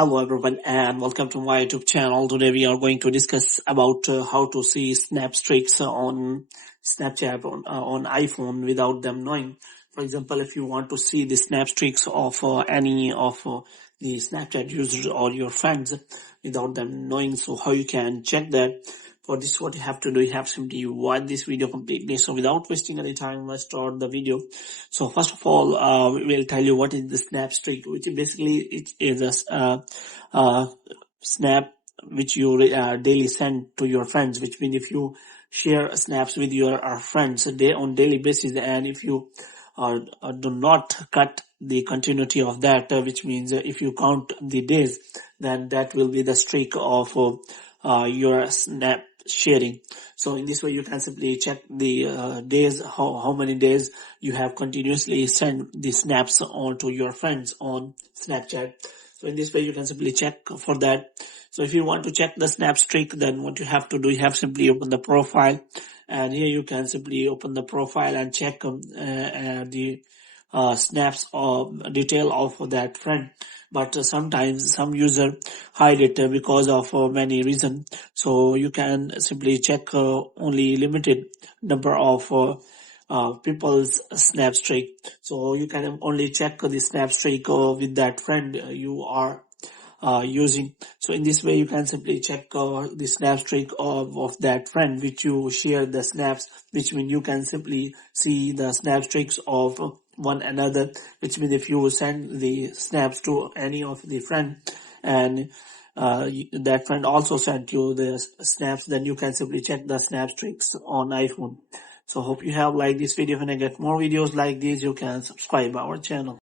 Hello everyone and welcome to my YouTube channel. Today we are going to discuss about how to see snap streaks on Snapchat on iPhone without them knowing. For example, if you want to see the snap streaks of any of the Snapchat users or your friends without them knowing, so how you can check that. For this, what you have to do, you have simply watch this video completely. So without wasting any time, let's start the video. So first of all, we'll tell you what is the snap streak, which is basically it is a snap which you daily send to your friends, which means if you share snaps with your friends on daily basis, and if you do not cut the continuity of that, which means if you count the days, then that will be the streak of your snap sharing. So in this way you can simply check the days, how many days you have continuously sent the snaps on to your friends on Snapchat. So in this way you can simply check for that. So if you want to check the snap streak, then what you have to do, you have simply open the profile, and here you can simply open the profile and check the snaps or detail of that friend. But sometimes some user hide it because of many reasons. So you can simply check only limited number of people's snap streak. So you can only check the snap streak with that friend you are using. So in this way you can simply check the snap streak of that friend which you share the snaps, which means you can simply see the snap streaks of one another, which means if you send the snaps to any of the friend and that friend also sent you the snaps, then you can simply check the snap streaks on iPhone. So hope you have liked this video. When I get more videos like this, you can subscribe our channel.